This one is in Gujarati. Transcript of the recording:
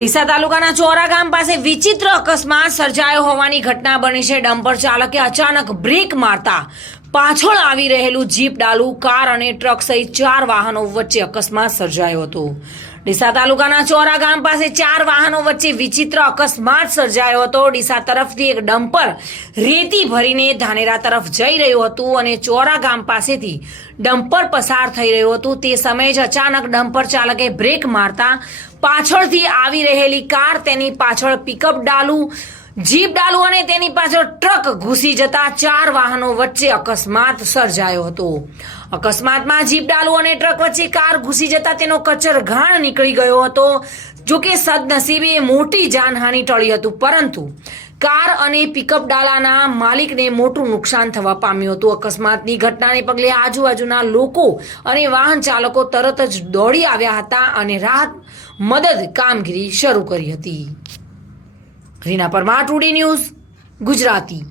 ડીસા તાલુકાના ચોરા ગામ પાસે વિચિત્ર અકસ્માત સર્જાયો હોવાની ઘટના બની છે। ડમ્પર ચાલકે અચાનક બ્રેક મારતા પાછળ આવી રહેલું જીપ ડાલુ, કાર અને ટ્રક સહિત 4 વાહનો વચ્ચે અકસ્માત સર્જાયો હતો। ડીસા તાલુકાના ચોરા ગામ પાસે 4 વાહનો વચ્ચે વિચિત્ર અકસ્માત સર્જાયો હતો। ડીસા તરફથી એક ડમ્પર રેતી ભરીને ધાનેરા તરફ જઈ રહ્યું હતું અને ચોરા ગામ પાસેથી ડમ્પર પસાર થઈ રહ્યું હતું। તે સમયે જ અચાનક ડમ્પર ચાલકે બ્રેક મારતા પાછળથી આવી રહેલી કાર, તેની પાછળ પિકઅપ ડાલુ, જીપ ડાલુ અને તેની પાછળ ટ્રક ઘૂસી જતા 4 વાહનો વચ્ચે અકસ્માત સર્જાયો હતો। અકસ્માતમાં જીપ ડાલુ અને ટ્રક વચ્ચે કાર ઘૂસી જતા તેનો કચરઘાણ નીકળી ગયો હતો। જોકે સદનસીબે મોટી જાનહાનિ ટળી હતું, પરંતુ કાર અને પિકઅપ ડાલાના માલિકને મોટું નુકસાન થવા પામ્યું હતું। અકસ્માતની ઘટનાને પગલે આજુબાજુના લોકો અને વાહન ચાલકો તરત જ દોડી આવ્યા હતા અને રાહત મદદ કામગીરી શરૂ કરી હતી। Reena Parmar, today news, Gujarati.